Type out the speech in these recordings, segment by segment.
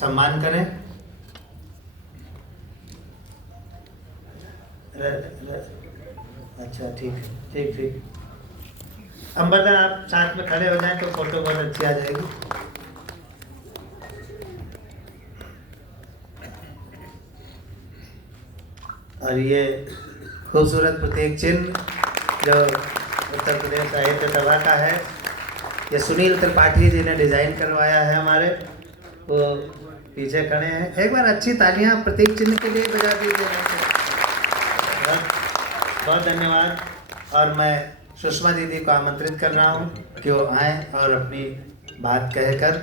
सम्मान करें। अच्छा ठीक ठीक ठीक। अंबरधन आप साथ में खड़े हो जाएं तो फोटो बहुत अच्छी आ जाएगी। और ये खूबसूरत प्रतीक चिन्ह जो उत्तर प्रदेश साहित्य सभा का है, ये सुनील त्रिपाठी जी ने डिजाइन करवाया है हमारे, वो पीछे खड़े हैं। एक बार अच्छी तालियां प्रतीक चिन्ह के लिए बजा दीजिए। बहुत धन्यवाद। और मैं सुषमा दीदी को आमंत्रित कर रहा हूँ कि वो आएँ और अपनी बात कहकर,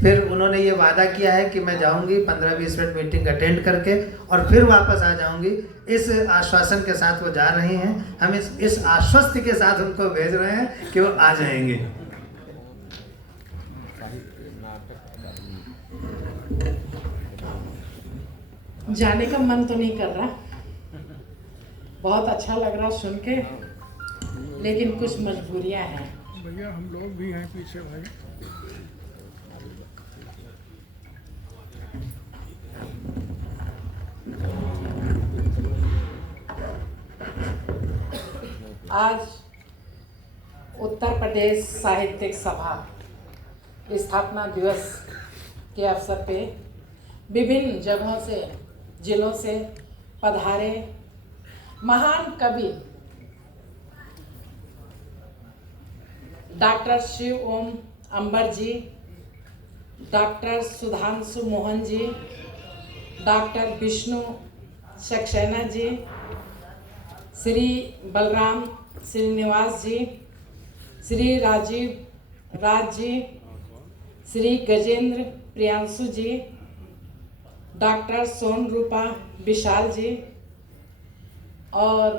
फिर उन्होंने ये वादा किया है कि मैं जाऊंगी 15-20 मिनट मीटिंग अटेंड करके और फिर वापस आ जाऊंगी। इस आश्वासन के साथ वो जा रही हैं। हम इस आश्वस्त के साथ उनको भेज रहे हैं कि वो आ जाएंगे। जाने का मन तो नहीं कर रहा, बहुत अच्छा लग रहा सुन के, लेकिन कुछ मजबूरियां हैं। भैया हम लोग भी हैं पीछे भाई। आज उत्तर प्रदेश साहित्यिक सभा स्थापना दिवस के अवसर पे विभिन्न जगहों से, जिलों से पधारे महान कवि डॉक्टर शिव ओम अंबर जी, डॉक्टर सुधांशु मोहन जी, डॉक्टर विष्णु सक्सेना जी, श्री बलराम श्रीनिवास जी, श्री राजीव राज जी, श्री गजेंद्र प्रियांशु जी, डॉक्टर सोन रूपा विशाल जी और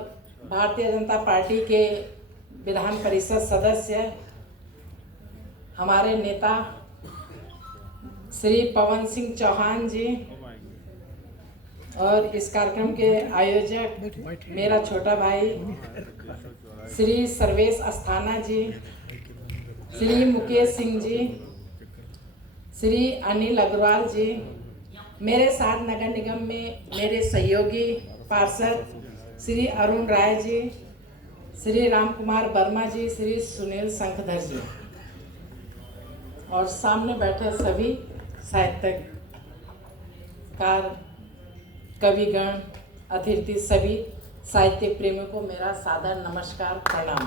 भारतीय जनता पार्टी के विधान परिषद सदस्य हमारे नेता श्री पवन सिंह चौहान जी और इस कार्यक्रम के आयोजक मेरा छोटा भाई श्री सर्वेश अस्थाना जी, श्री मुकेश सिंह जी, श्री अनिल अग्रवाल जी, मेरे साथ नगर निगम में मेरे सहयोगी पार्षद श्री अरुण राय जी, श्री राम कुमार वर्मा जी, श्री सुनील शंखधर जी और सामने बैठे सभी साहित्यकार, कविगण, अतिथि, सभी साहित्यिक प्रेमियों को मेरा सादर नमस्कार, प्रणाम।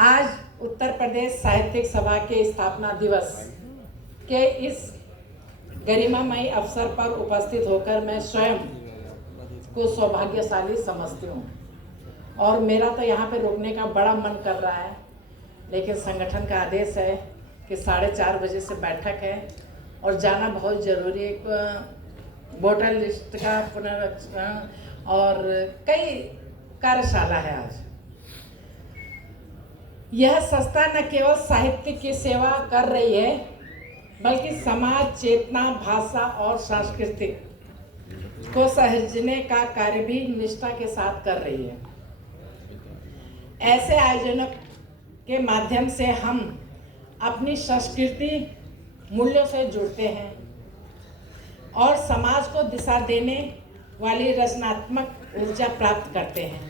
आज उत्तर प्रदेश साहित्यिक सभा के स्थापना दिवस के इस गरिमामयी अवसर पर उपस्थित होकर मैं स्वयं को सौभाग्यशाली समझती हूँ और मेरा तो यहाँ पे रुकने का बड़ा मन कर रहा है, लेकिन संगठन का आदेश है कि 4:30 बजे से बैठक है और जाना बहुत ज़रूरी है। वोटर लिस्ट का पुनरीक्षण और कई कार्यशाला है आज। यह संस्था न केवल साहित्य की सेवा कर रही है, बल्कि समाज चेतना, भाषा और संस्कृति को सहेजने का कार्य भी निष्ठा के साथ कर रही है। ऐसे आयोजनों के माध्यम से हम अपनी संस्कृति मूल्यों से जुड़ते हैं और समाज को दिशा देने वाली रचनात्मक ऊर्जा प्राप्त करते हैं।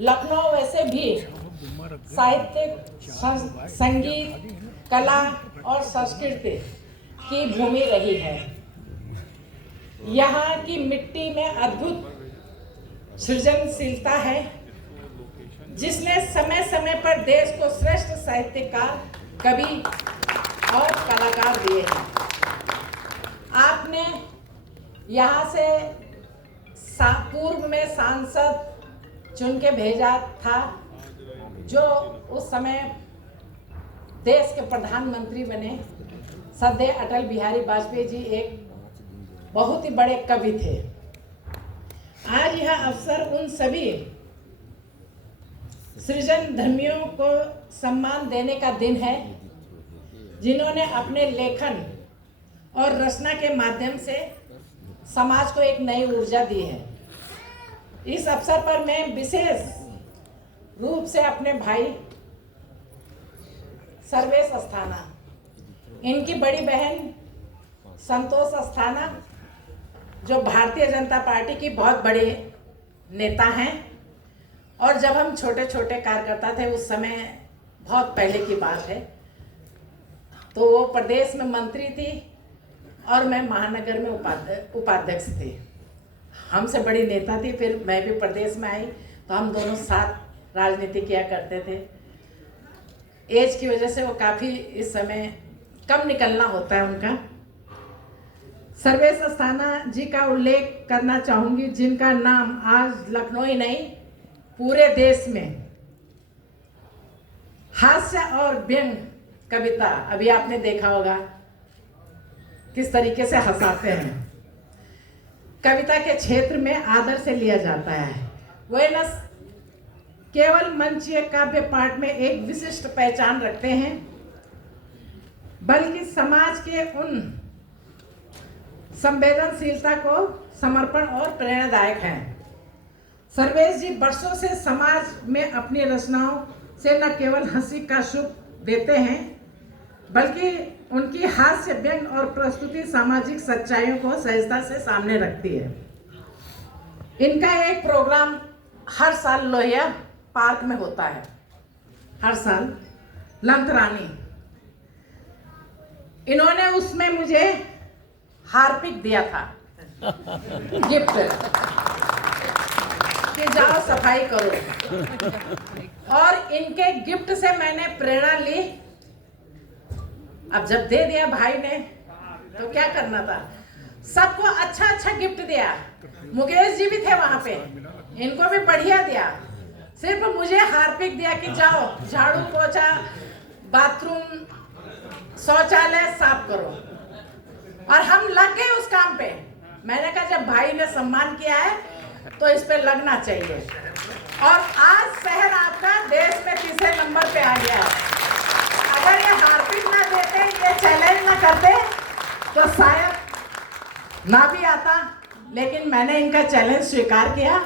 लखनऊ वैसे भी साहित्य, संगीत, कला और संस्कृति की भूमि रही है। यहाँ की मिट्टी में अद्भुत सृजनशीलता है, जिसने समय समय पर देश को श्रेष्ठ साहित्यकार, कवि और कलाकार दिए हैं। आपने यहाँ से पूर्व में सांसद चुन के भेजा था, जो उस समय देश के प्रधानमंत्री बने। सदैव अटल बिहारी वाजपेयी जी एक बहुत ही बड़े कवि थे। आज यह अवसर उन सभी सृजन धर्मियों को सम्मान देने का दिन है, जिन्होंने अपने लेखन और रचना के माध्यम से समाज को एक नई ऊर्जा दी है। इस अवसर पर मैं विशेष रूप से अपने भाई सर्वेश अस्थाना, इनकी बड़ी बहन संतोष अस्थाना, जो भारतीय जनता पार्टी की बहुत बड़े नेता हैं। और जब हम छोटे छोटे कार्यकर्ता थे, उस समय बहुत पहले की बात है, तो वो प्रदेश में मंत्री थी और मैं महानगर में उपाध्यक्ष थी। हमसे बड़ी नेता थी। फिर मैं भी प्रदेश में आई तो हम दोनों साथ राजनीति किया करते थे। एज की वजह से वो काफ़ी इस समय कम निकलना होता है उनका। सर्वेश अस्थाना जी का उल्लेख करना चाहूँगी, जिनका नाम आज लखनऊ ही नहीं पूरे देश में हास्य और व्यंग कविता, अभी आपने देखा होगा किस तरीके से हंसाते हैं, कविता के क्षेत्र में आदर से लिया जाता है। वह न केवल मंचीय काव्य पाठ में एक विशिष्ट पहचान रखते हैं, बल्कि समाज के उन संवेदनशीलता को समर्पण और प्रेरणादायक हैं। सर्वेश जी वर्षों से समाज में अपनी रचनाओं से न केवल हंसी का सुख देते हैं, बल्कि उनकी हास्य व्यंग और प्रस्तुति सामाजिक सच्चाइयों को सहजता से सामने रखती है। इनका एक प्रोग्राम हर साल लोहिया पार्क में होता है, हर साल लंथरानी। इन्होंने उसमें मुझे हार्पिक दिया था गिफ्ट कि जाओ सफाई करो, और इनके गिफ्ट से मैंने प्रेरणा ली। अब जब दे दिया भाई ने तो क्या करना था, सबको अच्छा अच्छा गिफ्ट दिया। मुकेश जी भी थे वहां पे, इनको भी बढ़िया दिया। सिर्फ मुझे हार्पिक दिया कि जाओ झाड़ू पोछा बाथरूम शौचालय साफ करो, और हम लग गए उस काम पे। मैंने कहा जब भाई ने सम्मान किया है तो इस पे लगना चाहिए, और आज शहर आपका देश में तीसरे नंबर पे आ गया। अगर ये हार्पिक ना देते, ये चैलेंज ना करते तो शायद ना भी आता, लेकिन मैंने इनका चैलेंज स्वीकार किया।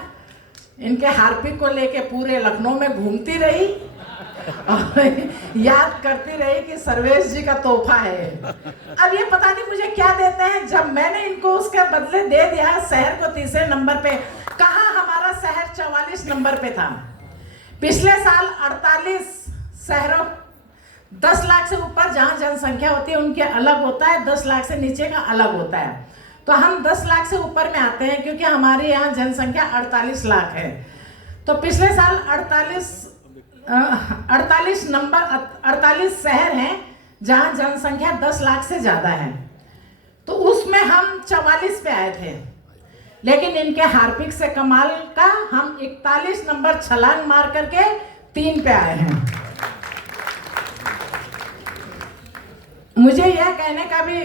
इनके हार्पिक को लेके पूरे लखनऊ में घूमती रही और याद करती रही कि सर्वेश जी का तोहफा है। अब ये पता नहीं मुझे क्या देते हैं। जब मैंने इनको उसके बदले दे दिया शहर को तीसरे नंबर पे, कहाँ हमारा शहर 44 नंबर पे था। पिछले साल 48 शहरों 10 लाख से ऊपर जहाँ जनसंख्या होती है उनके अलग होता है, 10 लाख से नीचे का अलग होता है। तो हम 10 लाख से ऊपर में आते हैं क्योंकि हमारे यहाँ जनसंख्या 48 लाख है। तो पिछले साल 48 शहर हैं जहाँ जनसंख्या 10 लाख से ज़्यादा है, तो उसमें हम 44 पे आए थे। लेकिन इनके हार्पिक से कमाल का हम 41 नंबर छलांग मार करके 3 पे आए हैं। मुझे यह कहने का भी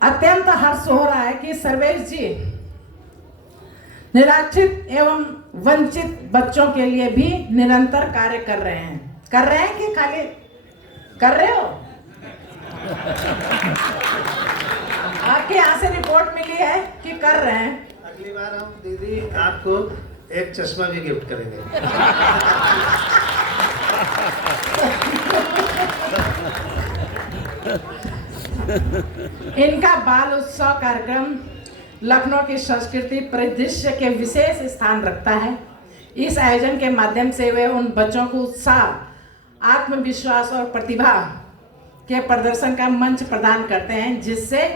अत्यंत हर्ष हो रहा है कि सर्वेश जी निराश्रित एवं वंचित बच्चों के लिए भी निरंतर कार्य कर रहे हैं। कर रहे हैं कि खाली कर रहे हो? आपके यहाँ से रिपोर्ट मिली है कि कर रहे हैं। अगली बार हम दीदी आपको एक चश्मा भी गिफ्ट करेंगे। इनका बाल उत्सव कार्यक्रम लखनऊ की संस्कृति परिदृश्य के विशेष स्थान रखता है। इस आयोजन के माध्यम से वे उन बच्चों को उत्साह, आत्मविश्वास और प्रतिभा के प्रदर्शन का मंच प्रदान करते हैं, जिससे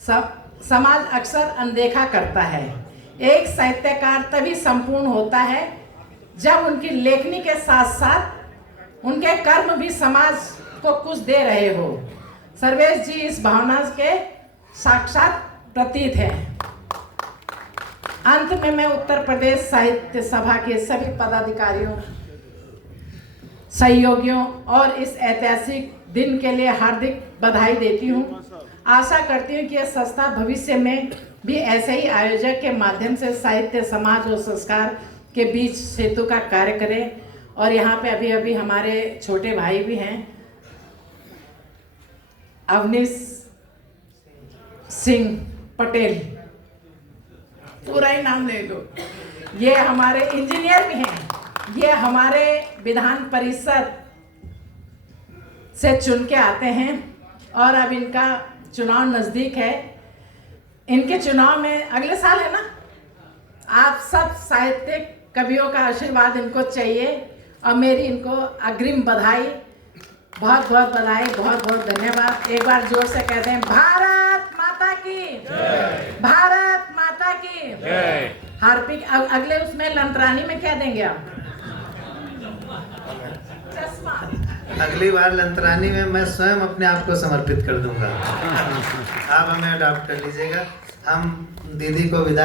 समाज अक्सर अनदेखा करता है। एक साहित्यकार तभी संपूर्ण होता है जब उनकी लेखनी के साथ साथ उनके कर्म भी समाज को कुछ दे रहे हो। सर्वेश जी इस भावना के साक्षात प्रतीक हैं। अंत में मैं उत्तर प्रदेश साहित्य सभा के सभी पदाधिकारियों, सहयोगियों और इस ऐतिहासिक दिन के लिए हार्दिक बधाई देती हूँ। आशा करती हूँ कि यह संस्था भविष्य में भी ऐसे ही आयोजक के माध्यम से साहित्य, समाज और संस्कार के बीच सेतु का कार्य करे। और यहाँ पे अभी अभी हमारे छोटे भाई भी हैं, अवनीश सिंह पटेल, पूरा ही नाम ले लो। ये हमारे इंजीनियर भी हैं, ये हमारे विधान परिषद से चुन के आते हैं और अब इनका चुनाव नज़दीक है। इनके चुनाव में अगले साल है ना, आप सब साहित्यिक कवियों का आशीर्वाद इनको चाहिए और मेरी इनको अग्रिम बधाई, बहुत बहुत बधाई, बहुत बहुत धन्यवाद। एक बार जोर से कहते हैं भारत माता की जय, भारत माता की जय। हार्पिक अगले उसमें लंतरानी में क्या देंगे आप? चश्मा। अगली बार लंतरानी में मैं स्वयं अपने आप को समर्पित कर दूंगा। आप हमें अडॉप्ट कर लीजिएगा। हम दीदी को विदा